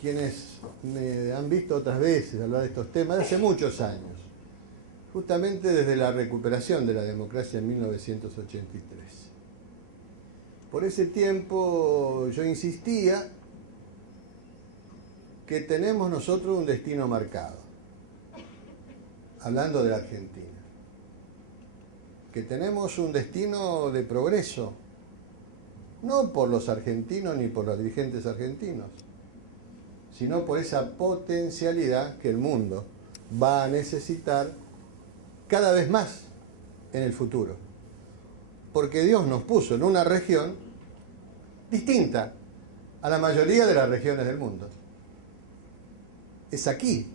quienes me han visto otras veces hablar de estos temas, de hace muchos años, justamente desde la recuperación de la democracia en 1983. Por ese tiempo yo insistía que tenemos nosotros un destino marcado, hablando de la Argentina, que tenemos un destino de progreso, no por los argentinos ni por los dirigentes argentinos, sino por esa potencialidad que el mundo va a necesitar cada vez más en el futuro. Porque Dios nos puso en una región distinta a la mayoría de las regiones del mundo. Es aquí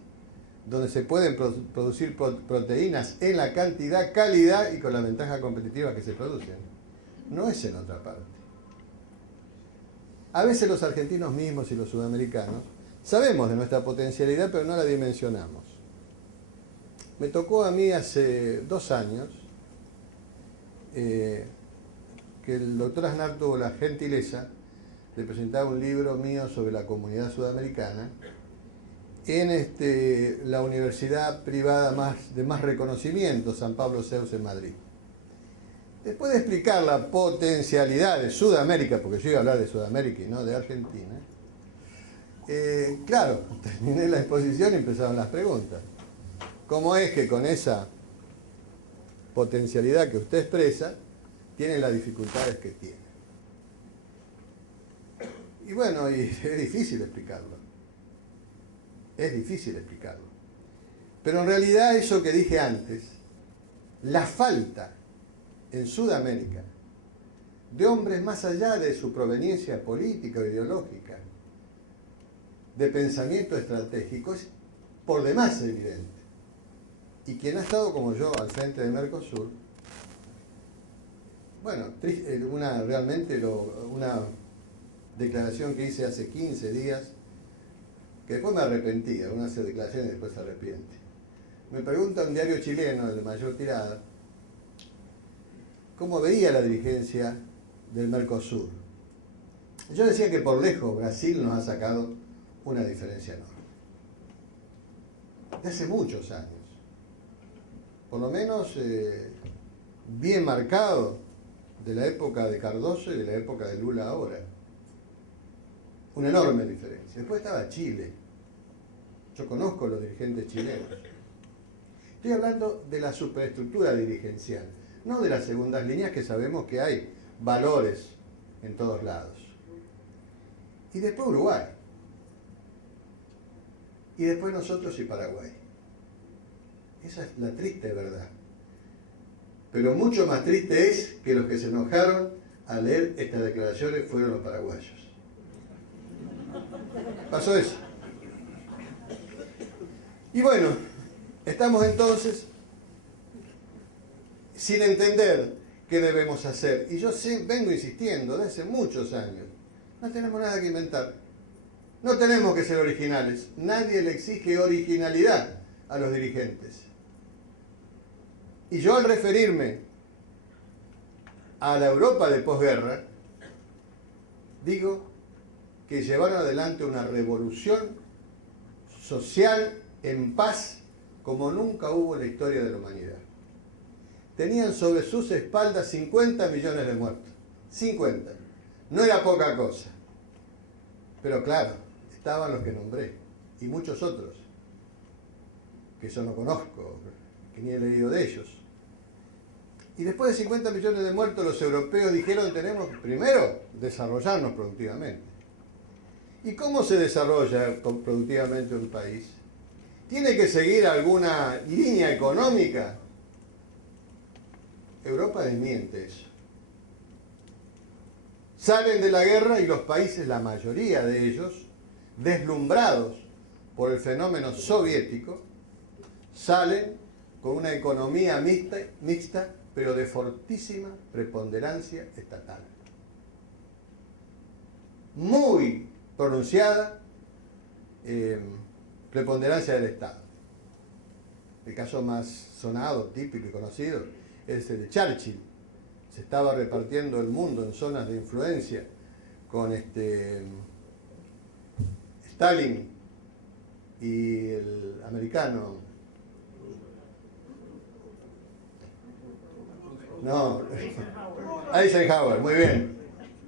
donde se pueden producir proteínas en la cantidad, calidad y con la ventaja competitiva que se producen. No es en otra parte. A veces los argentinos mismos y los sudamericanos sabemos de nuestra potencialidad, pero no la dimensionamos. Me tocó a mí hace 2 años que el doctor Aznar tuvo la gentileza de presentar un libro mío sobre la comunidad sudamericana en la universidad privada de más reconocimiento, San Pablo Zeus en Madrid. Después de explicar la potencialidad de Sudamérica, porque yo iba a hablar de Sudamérica y no de Argentina, claro, terminé la exposición y empezaron las preguntas. ¿Cómo es que con esa potencialidad que usted expresa, tiene las dificultades que tiene? Y bueno, y es difícil explicarlo. Es difícil explicarlo. Pero en realidad eso que dije antes, la falta en Sudamérica de hombres más allá de su proveniencia política o ideológica, de pensamiento estratégico, es por demás evidente. Y quien ha estado como yo al frente de Mercosur, bueno, una declaración que hice hace 15 días, que después me arrepentí, uno hace declaraciones y después se arrepiente. Me pregunta un diario chileno, el de mayor tirada, cómo veía la dirigencia del Mercosur. Yo decía que por lejos Brasil nos ha sacado una diferencia enorme. De hace muchos años. Por lo menos bien marcado de la época de Cardoso y de la época de Lula ahora. Una enorme diferencia. Después estaba Chile. Yo conozco a los dirigentes chilenos. Estoy hablando de la superestructura dirigencial, no de las segundas líneas, que sabemos que hay valores en todos lados. Y después Uruguay. Y después nosotros y Paraguay. Esa es la triste verdad. Pero mucho más triste es que los que se enojaron al leer estas declaraciones fueron los paraguayos. Pasó eso. Y bueno, estamos entonces sin entender qué debemos hacer. Y yo vengo insistiendo desde hace muchos años. No tenemos nada que inventar. No tenemos que ser originales. Nadie le exige originalidad a los dirigentes. Y yo al referirme a la Europa de posguerra, digo que llevaron adelante una revolución social en paz como nunca hubo en la historia de la humanidad. Tenían sobre sus espaldas 50 millones de muertos. 50. No era poca cosa. Pero claro, estaban los que nombré y muchos otros que yo no conozco, que ni he leído de ellos. Y después de 50 millones de muertos, los europeos dijeron: tenemos primero desarrollarnos productivamente. ¿Y cómo se desarrolla productivamente un país? ¿Tiene que seguir alguna línea económica? Europa desmiente eso. Salen de la guerra y los países, la mayoría de ellos, deslumbrados por el fenómeno soviético, salen con una economía mixta, pero de fortísima preponderancia estatal. Muy pronunciada preponderancia del Estado. El caso más sonado, típico y conocido es el de Churchill. Se estaba repartiendo el mundo en zonas de influencia con Stalin y el americano. No, Eisenhower, muy bien.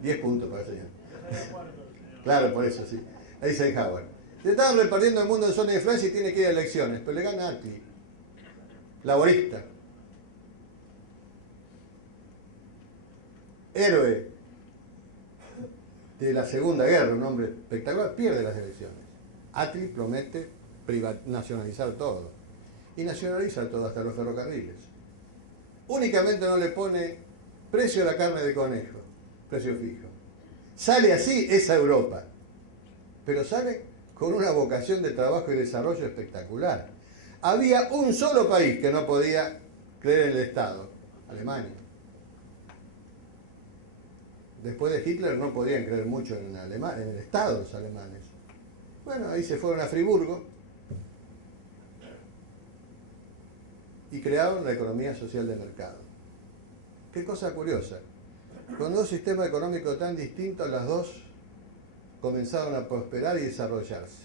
10 puntos para el señor. Claro, por eso sí. Eisenhower. Se estaban repartiendo el mundo en zona de influencia y tiene que ir a elecciones, pero le gana Attlee, laborista. Héroe de la Segunda Guerra, un hombre espectacular, pierde las elecciones. Attlee promete nacionalizar todo. Y nacionaliza todo, hasta los ferrocarriles. Únicamente no le pone precio a la carne de conejo, precio fijo. Sale así esa Europa, pero sale con una vocación de trabajo y desarrollo espectacular. Había un solo país que no podía creer en el Estado, Alemania. Después de Hitler no podían creer mucho en el Estado los alemanes. Bueno, ahí se fueron a Friburgo y crearon la economía social de mercado. Qué cosa curiosa. Con dos sistemas económicos tan distintos, las dos comenzaron a prosperar y desarrollarse,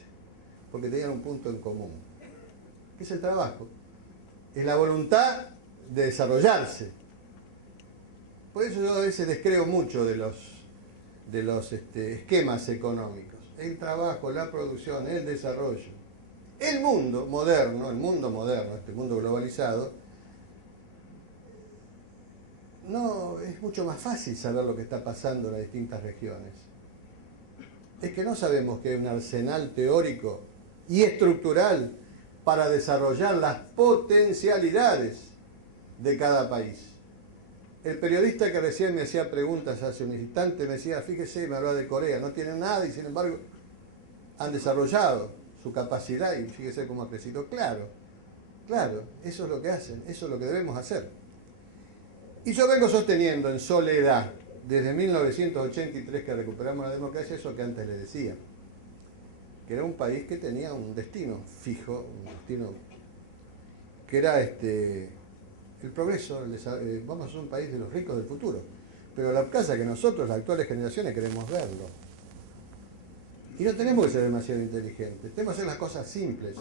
porque tenían un punto en común, que es el trabajo, es la voluntad de desarrollarse. Por eso yo a veces descreo mucho de los esquemas económicos. El trabajo, la producción, el desarrollo. El mundo moderno, este mundo globalizado, no es mucho más fácil saber lo que está pasando en las distintas regiones. Es que no sabemos que hay un arsenal teórico y estructural para desarrollar las potencialidades de cada país. El periodista que recién me hacía preguntas hace un instante me decía, fíjese, me hablaba de Corea, no tienen nada y sin embargo han desarrollado su capacidad y fíjese cómo ha crecido. Claro, eso es lo que hacen, eso es lo que debemos hacer. Y yo vengo sosteniendo en soledad, desde 1983 que recuperamos la democracia, eso que antes le decía, que era un país que tenía un destino fijo, un destino que era el progreso, vamos a ser un país de los ricos del futuro. Pero la cosa es que nosotros, las actuales generaciones, queremos verlo. Y no tenemos que ser demasiado inteligentes, tenemos que hacer las cosas simples.